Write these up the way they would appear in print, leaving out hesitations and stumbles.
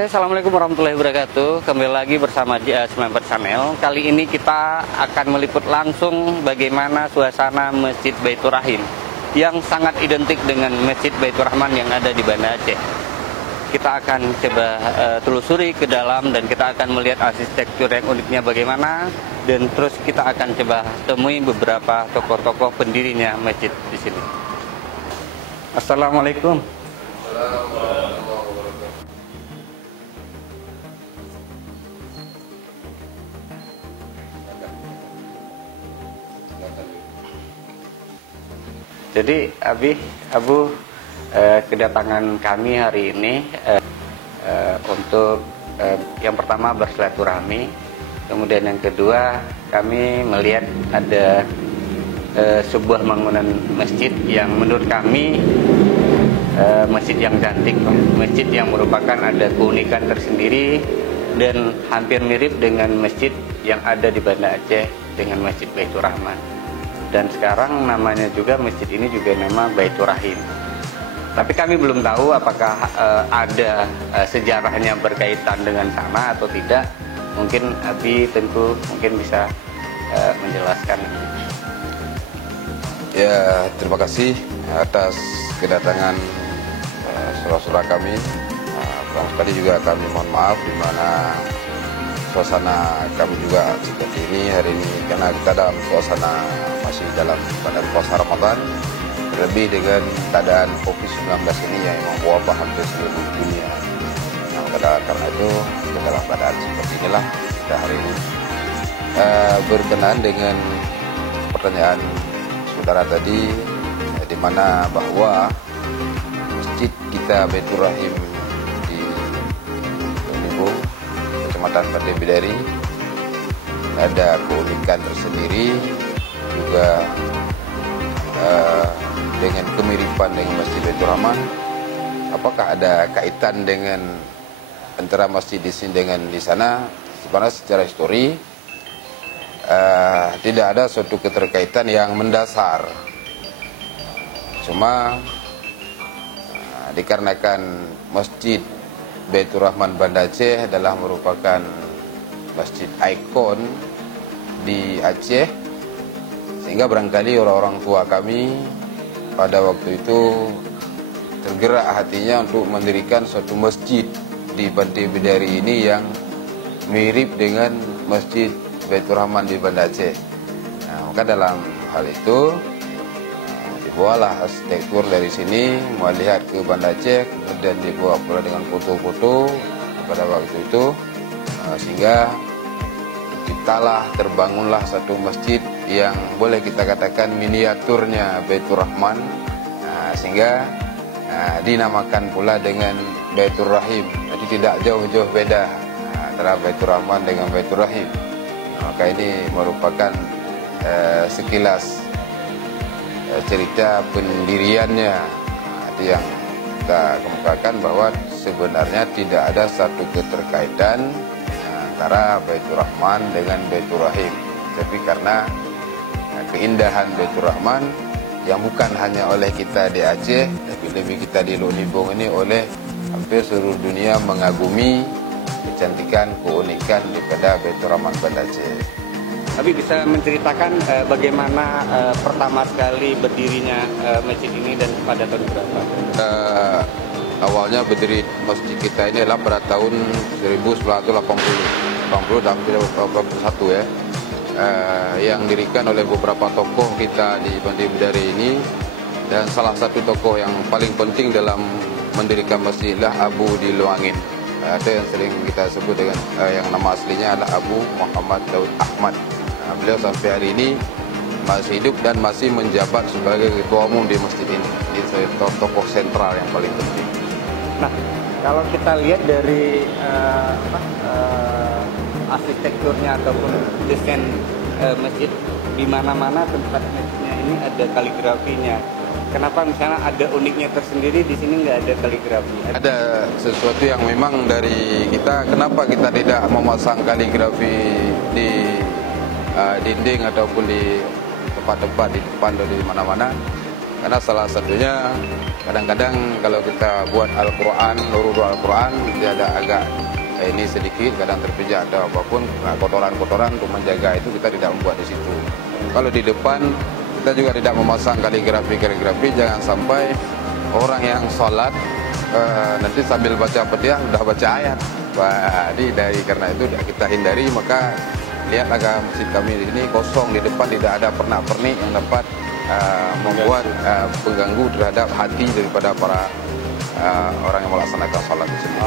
Oke, Assalamualaikum warahmatullahi wabarakatuh. Kembali lagi bersama G94 Channel. Kali ini kita akan meliput langsung bagaimana suasana Masjid Baitur Rahim yang sangat identik dengan Masjid Baitur Rahman yang ada di Banda Aceh. Kita akan coba telusuri ke dalam dan kita akan melihat arsitektur yang uniknya bagaimana, dan terus kita akan coba temui beberapa tokoh-tokoh pendirinya masjid di sini. Assalamualaikum. Jadi Abu, kedatangan kami hari ini untuk yang pertama bersilaturahmi, kemudian yang kedua kami melihat ada sebuah bangunan masjid yang menurut kami masjid yang cantik, masjid yang merupakan ada keunikan tersendiri dan hampir mirip dengan masjid yang ada di Banda Aceh dengan Masjid Baitur Rahman. Dan sekarang namanya juga masjid ini juga nama Baitur Rahim. Tapi kami belum tahu apakah ada sejarahnya berkaitan dengan sana atau tidak. Mungkin Abi tentu mungkin bisa menjelaskan. Ya, terima kasih atas kedatangan saudara-saudara kami. Pertama sekali juga kami mohon maaf di mana suasana kami juga seperti ini hari ini karena kita dalam suasana masih dalam pada puasa Ramadan, terlebih dengan keadaan COVID-19 ini yang membawa hampir seluruh dunia. Nah, karena itu kita dalam keadaan seperti inilah kita hari ini berkenan dengan pertanyaan saudara tadi, di mana bahwa masjid kita Baitur Rahim di Libung, Kecamatan Pantai Bidari, ada keunikan tersendiri juga dengan kemiripan dengan Masjid Baitur Rahman. Apakah ada kaitan dengan antara masjid di sini dengan di sana? Sebenarnya secara histori tidak ada suatu keterkaitan yang mendasar. Cuma dikarenakan Masjid Baitur Rahman Banda Aceh adalah merupakan masjid ikon di Aceh, sehingga barangkali orang-orang tua kami pada waktu itu tergerak hatinya untuk mendirikan suatu masjid di Pantai Bidari ini yang mirip dengan Masjid Baitur Rahman di Banda Aceh. Nah, maka dalam hal itu dibawalah arsitektur dari sini melihat ke Banda Aceh, kemudian dibawa pula dengan foto-foto pada waktu itu, sehingga terbangunlah satu masjid yang boleh kita katakan miniaturnya Baitur Rahman, sehingga dinamakan pula dengan Baitur Rahim. Jadi tidak jauh-jauh beda antara Baitur Rahman dengan Baitur Rahim. Maka ini merupakan sekilas cerita pendiriannya, yang kita kemukakan bahwa sebenarnya tidak ada satu keterkaitan antara Baitur Rahman dengan Baitur Rahim, tapi karena keindahan Baitur Rahman yang bukan hanya oleh kita di Aceh, tapi lebih kita di Libung ini oleh hampir seluruh dunia mengagumi kecantikan, keunikan daripada Baitur Rahman Banda Aceh. Tapi bisa menceritakan bagaimana pertama sekali berdirinya masjid ini dan pada tahun berapa? Awalnya berdiri masjid kita ini adalah pada tahun 1980 dan 1981 ya, yang dirikan oleh beberapa tokoh kita di Pantai Bidari ini, dan salah satu tokoh yang paling penting dalam mendirikan masjid adalah Abu di Luangin, atau yang sering kita sebut dengan yang nama aslinya adalah Abu Muhammad Daud Ahmad. Beliau sampai hari ini masih hidup dan masih menjabat sebagai ketua umum di masjid ini. Ini tokoh sentral yang paling penting. Nah, kalau kita lihat dari arsitekturnya ataupun desain masjid, di mana-mana tempat masjidnya ini ada kaligrafinya. Kenapa misalnya ada uniknya tersendiri, di sini nggak ada kaligrafi? Ada sesuatu yang memang dari kita. Kenapa kita tidak memasang kaligrafi di dinding ataupun di tempat-tempat di depan atau di mana-mana? Karena salah satunya kadang-kadang kalau kita buat Al-Quran, nurul Al-Quran, dia ada agak ini sedikit, kadang terpijak atau apapun, nah, kotoran-kotoran untuk menjaga itu kita tidak membuat di situ. Kalau di depan kita juga tidak memasang kaligrafi, jangan sampai orang yang sholat nanti sambil baca Fatihah udah baca ayat. Jadi karena itu kita hindari, maka lihatlah masjid kami di sini kosong, di depan tidak ada pernak-pernik yang dapat membuat pengganggu terhadap hati daripada para orang yang melaksanakan sholat di sini.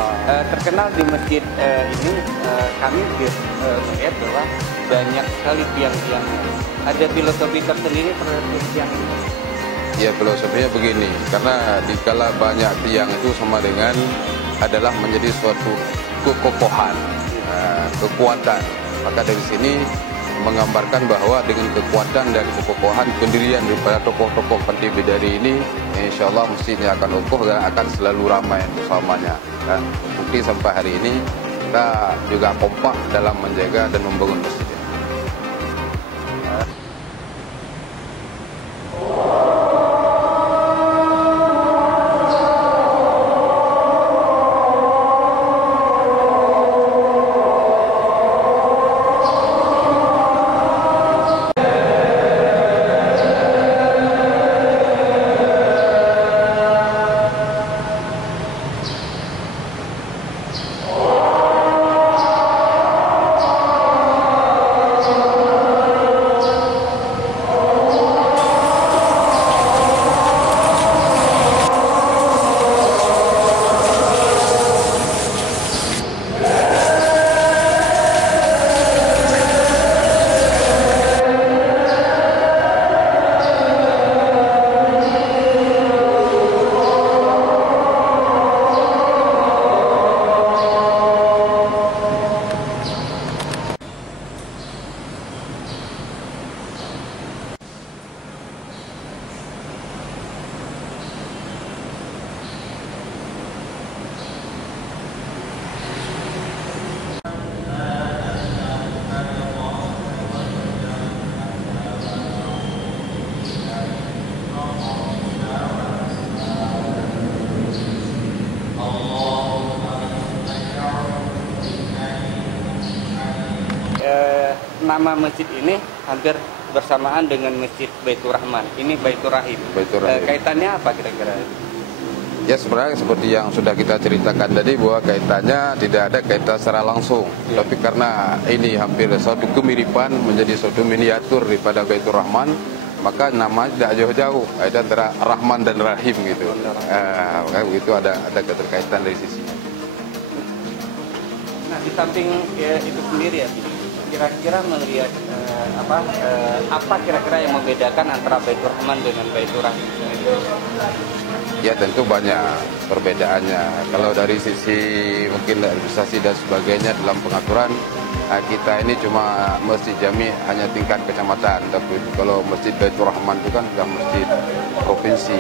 Terkenal di masjid ini kami melihat bahwa banyak sekali tiang-tiang. Ada filosofi tersendiri terhadap tiang ini. Ya, filosofinya begini, karena dikala banyak tiang itu sama dengan adalah menjadi suatu kekokohan, kekuatan. Maka dari sini menggambarkan bahwa dengan kekuatan dan kekokohan pendirian daripada tokoh-tokoh penting bidari ini, insya Allah masjidnya akan utuh dan akan selalu ramai bersamanya. Dan bukti sampai hari ini kita juga kompak dalam menjaga dan membangun masjid. Nama masjid ini hampir bersamaan dengan Masjid Baitur Rahman. Ini Baitur Rahim. Baitur Rahim. Kaitannya apa kira-kira? Ya, sebenarnya seperti yang sudah kita ceritakan tadi, bahwa kaitannya tidak ada kaitan secara langsung. Ya. Tapi karena ini hampir suatu kemiripan, menjadi suatu miniatur daripada Baitur Rahman, maka nama tidak jauh-jauh. Ada antara Rahman dan Rahim gitu. Maka begitu ada keterkaitan dari sisi. Nah, di samping itu sendiri ya, kira-kira melihat apa kira-kira yang membedakan antara Baitur Rahman dengan Baitur Rahim? Ya, tentu banyak perbedaannya. Kalau dari sisi mungkin administrasi dan sebagainya dalam pengaturan, kita ini cuma masjid jami hanya tingkat kecamatan. Tapi kalau Masjid Baitur Rahman itu kan sudah masjid provinsi,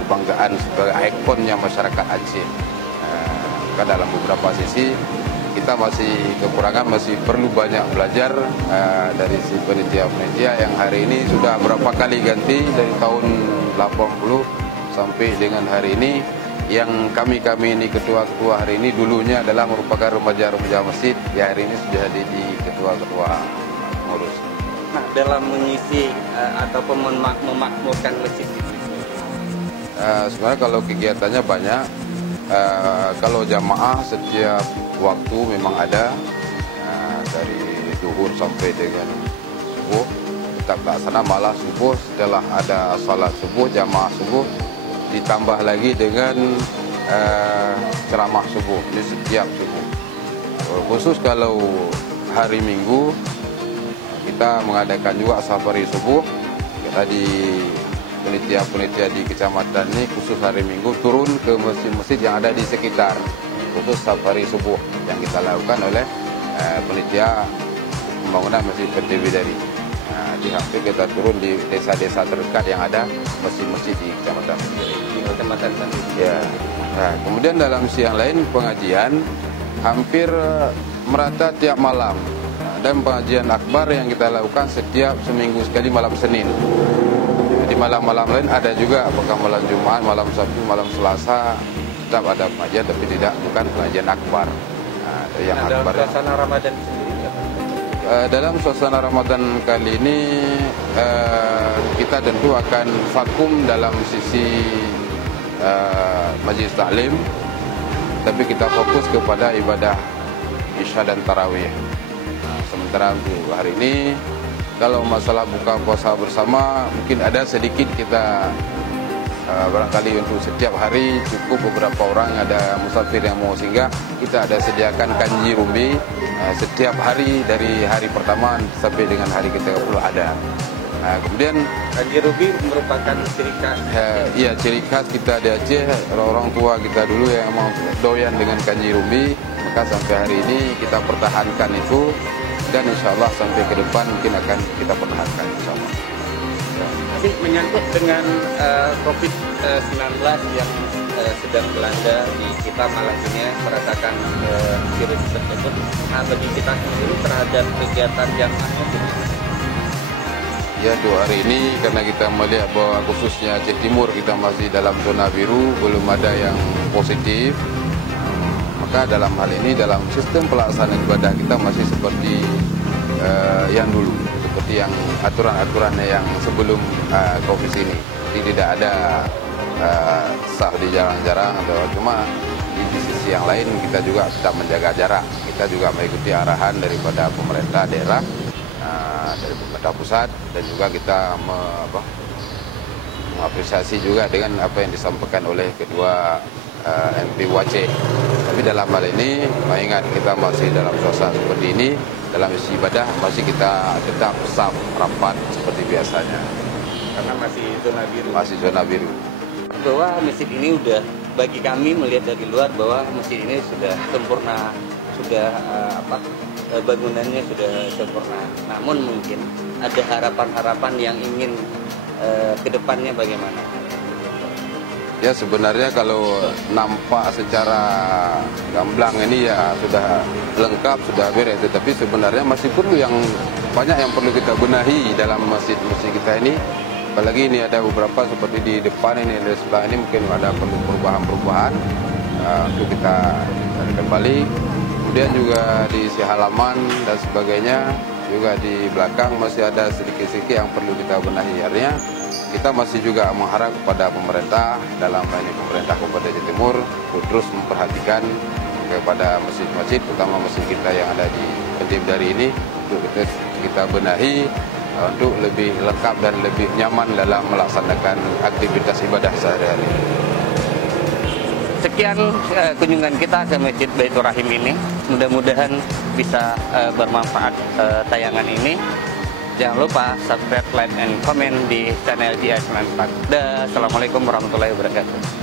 kebanggaan sebagai ikonnya masyarakat Aceh. Maka dalam beberapa sisi kita masih kekurangan, masih perlu banyak belajar dari si penitia-penitia yang hari ini sudah berapa kali ganti dari tahun 80 sampai dengan hari ini. Yang kami ini ketua-ketua hari ini dulunya adalah merupakan remaja-remaja masjid, ya hari ini sudah jadi ketua-ketua pengurus. Nah, dalam mengisi ataupun memakmurkan masjid ini, sebenarnya kalau kegiatannya banyak. Kalau jamaah setiap waktu memang ada, dari zuhur sampai dengan subuh kita pelaksana, malah subuh setelah ada salat subuh, jamaah subuh ditambah lagi dengan ceramah subuh di setiap subuh. Khusus kalau hari Minggu kita mengadakan juga safari subuh. Tadi penitia di kecamatan ini khusus hari Minggu turun ke masjid-masjid yang ada di sekitar, khusus safari subuh yang kita lakukan oleh penitia pembangunan Masjid Penting Bidari. Di hampir kita turun di desa-desa terdekat yang ada masjid-masjid di kecamatan Bidari. Di kecamatan Bidari. Ya. Nah, kemudian dalam siang lain pengajian hampir merata tiap malam, dan pengajian akbar yang kita lakukan setiap seminggu sekali malam Senin. Di malam-malam lain ada juga, apakah malam Jumat, malam Sabtu, malam Selasa tetap ada pengajian, tapi bukan pengajian akbar. Yang akbar. Dalam suasana Ramadan sendiri ya? Dalam suasana Ramadan kali ini kita tentu akan vakum dalam sisi majlis taklim, tapi kita fokus kepada ibadah Isya dan Tarawih. Sementara untuk hari ini, kalau masalah buka puasa bersama, mungkin ada sedikit kita barangkali untuk setiap hari cukup beberapa orang ada musafir yang mau singgah, kita ada sediakan kanji rumbi setiap hari dari hari pertama sampai dengan hari ke-30 ada. Kemudian kanji rumbi merupakan ciri khas. Iya, ciri khas kita di Aceh, orang tua kita dulu yang memang doyan dengan kanji rumbi, maka sampai hari ini kita pertahankan itu, dan insya Allah sampai ke depan mungkin akan kita pertahankan insya Allah. Tapi menyangkut dengan COVID-19 yang sedang melanda di kita, malah ini merasakan virus tersebut, bagi kita sendiri terhadap kegiatan jamaah gimana? Ya, untuk hari ini karena kita melihat bahwa khususnya Aceh Timur kita masih dalam zona biru, belum ada yang positif, maka dalam hal ini dalam sistem pelaksanaan ibadah kita masih seperti yang dulu, seperti yang aturan-aturan yang sebelum COVID ini. Jadi tidak ada sah di jarang-jarang, atau cuma di sisi yang lain kita juga tetap menjaga jarak. Kita juga mengikuti arahan daripada pemerintah daerah, dari pemerintah pusat, dan juga kita mengapresiasi juga dengan apa yang disampaikan oleh kedua MP Aceh. Tapi dalam hal ini, mengingat kita masih dalam suasana seperti ini, dalam isi ibadah masih kita tetap saf rapat seperti biasanya. Karena masih zona biru. Masih zona biru. Bahwa masjid ini udah, bagi kami melihat dari luar bahwa masjid ini sudah sempurna, sudah bangunannya sudah sempurna. Namun mungkin ada harapan-harapan yang ingin kedepannya bagaimana? Ya, sebenarnya kalau nampak secara gamblang ini ya sudah lengkap, sudah beres. Tetapi sebenarnya masih perlu banyak yang perlu kita benahi dalam masjid-masjid kita ini. Apalagi ini ada beberapa seperti di depan ini, di sebelah ini mungkin ada perlu perubahan-perubahan untuk kita kembali. Kemudian juga di isi halaman dan sebagainya, juga di belakang masih ada sedikit-sedikit yang perlu kita benahi. Artinya kita masih juga mengharap kepada pemerintah, dalam ini pemerintah Kabupaten Aceh Timur, untuk terus memperhatikan kepada masjid-masjid, terutama masjid kita yang ada di Kedip dari ini, untuk kita benahi untuk lebih lengkap dan lebih nyaman dalam melaksanakan aktivitas ibadah sehari-hari. Sekian kunjungan kita ke Masjid Baitur Rahim ini. Mudah-mudahan bisa bermanfaat tayangan ini. Jangan lupa subscribe, like, and comment di channel GIS94. Assalamualaikum warahmatullahi wabarakatuh.